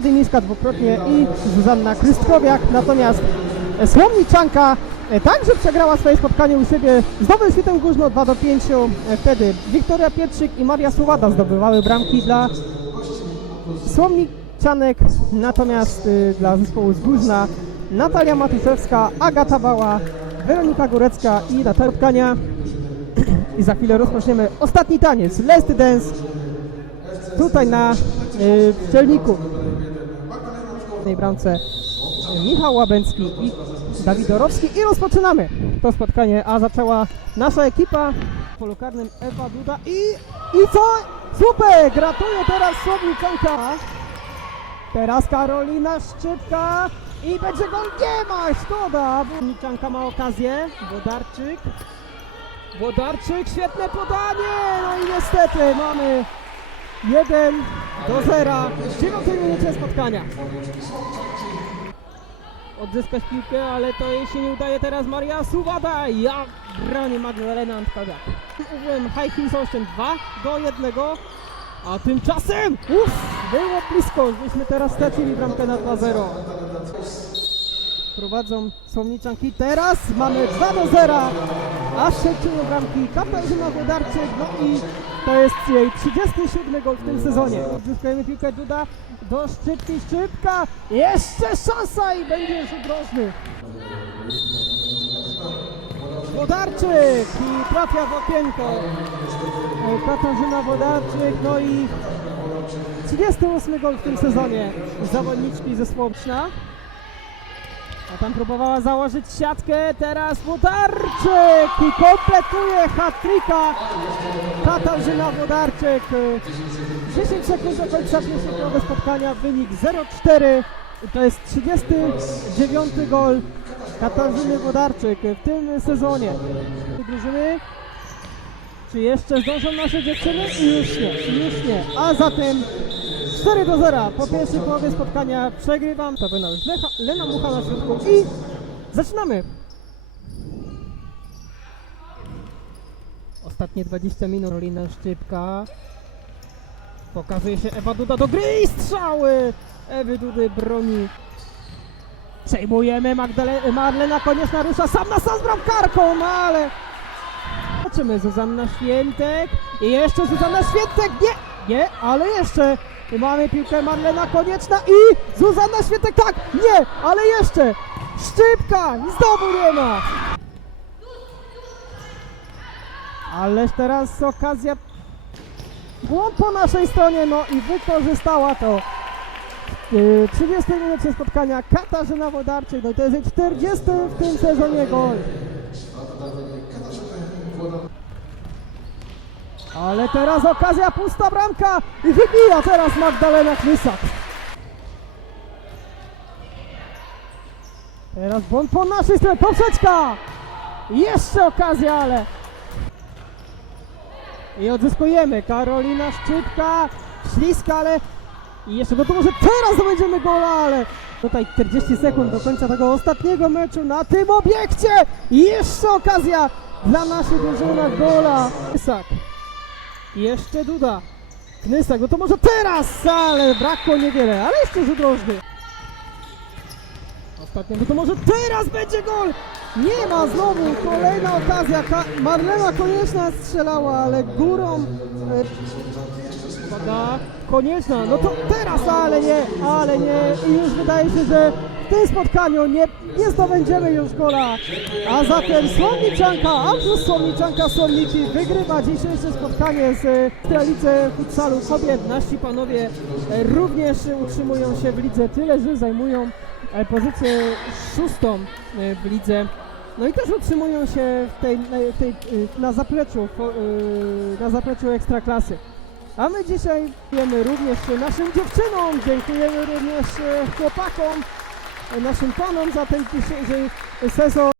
Dymiszka dwukrotnie i Zuzanna Krystkowiak. Natomiast Słomniczanka e, także przegrała swoje spotkanie u siebie z Nowym Świtem Górzno 2 do 5. E, Wtedy Wiktoria Pietrzyk i Maria Słowada zdobywały bramki dla Słomniczanek, natomiast y, dla zespołu z Górzna Natalia Matuszewska, Agata Bała, Weronika Górecka i Natalia Tkania. I za chwilę rozpoczniemy ostatni taniec, Last Dance, tutaj na y. Tej bramce Michał Łabęcki i Dawid Dorowski i rozpoczynamy to spotkanie, a zaczęła nasza ekipa w polu karnym Ewa Duda i, i co? Super! Gratuluję teraz Słowniczanka. Teraz Karolina Szczypka i będzie gol, nie ma, szkoda! Słowniczanka ma okazję, Wodarczyk. Wodarczyk, świetne podanie! No i niestety mamy 1 do 0 w 9 minucie spotkania. Odzyskać piłkę, ale to jej się nie udaje teraz Maria Suwada. Ja bronię Magdalena Antkawiak. UWM High Hills Olsztyn 2 do 1. A tymczasem, uff, było blisko, żeśmy teraz stracili bramkę na 2-0. Prowadzą Słomniczanki. Teraz mamy 2 do 0. A strzeliły bramki Katarzyna Wodarczyk. No i to jest jej 37 gol w tym sezonie. Odzyskujemy piłkę Duda do Szczypki. Szczypka. Jeszcze szansa i będzie rzut rożny. Wodarczyk i trafia w okienko. Katarzyna Wodarczyk. No i 38 gol w tym sezonie zawodniczki ze Słomczna. A tam próbowała założyć siatkę, teraz Wodarczyk i kompletuje hat-tricka Katarzyna Wodarczyk. 10 sekund do końca pierwszej połowy spotkania, wynik 0-4 i to jest 39 gol Katarzyny Wodarczyk w tym sezonie. Drużyny, czy jeszcze zdążą nasze dziewczyny? Już nie, już nie. A zatem 4 do 0 po pierwszej połowie spotkania przegrywam. To już Lecha, Lena Mucha na środku i zaczynamy. Ostatnie 20 minut. Rolina Szczypka. Pokazuje się Ewa Duda do gry i strzały. Ewy Dudy broni. Przejmujemy Magdale Marlena Konieczna rusza sam na sam z bramkarką, no ale Zobaczymy, Zuzanna Świętek i jeszcze Zuzanna Świętek, nie, nie, ale jeszcze mamy piłkę Marlena Konieczna i Zuzanna Świętek, tak, nie, ale jeszcze Szczypka znowu nie ma. Ależ teraz okazja, błąd po naszej stronie, no i wykorzystała to. W 30 minucie spotkania Katarzyna Wodarczyk, no i to jest jej 40 w tym sezonie gol. Ale teraz okazja, pusta bramka i wybija teraz Magdalena Krysak. Teraz błąd po naszej stronie, poprzeczka! Jeszcze okazja, ale... I odzyskujemy. Karolina Szczypka, śliska, ale... I jeszcze, no to może teraz będziemy gola, ale... Tutaj 40 sekund do końca tego ostatniego meczu na tym obiekcie! I jeszcze okazja dla naszej drużyny gola. Krysak. Jeszcze Duda. Knysak, no to może teraz, ale brakło niewiele, ale jeszcze rzut rożny. Ostatnio, no to może teraz będzie gol! Nie ma znowu, kolejna okazja. Ka Marlena Konieczna strzelała, ale górą... E, uwaga, Konieczna, no to teraz, ale nie, ale nie. I już wydaje się, że w tym spotkaniu nie, nie zdobędziemy już gola. A zatem Słomniczanka, Andrus Słomniczanka Słomnici wygrywa dzisiejsze spotkanie z Strelicy Futsalu Kobiet. Nasi panowie e, również utrzymują się w lidze, tyle że zajmują e, pozycję szóstą e, w lidze. No i też utrzymują się w tej, w tej, e, na zapleczu, e, na zapleczu ekstraklasy. A my dzisiaj dziękujemy również naszym dziewczynom, dziękujemy również e, chłopakom, e, naszym panom za ten dzisiejszy sezon.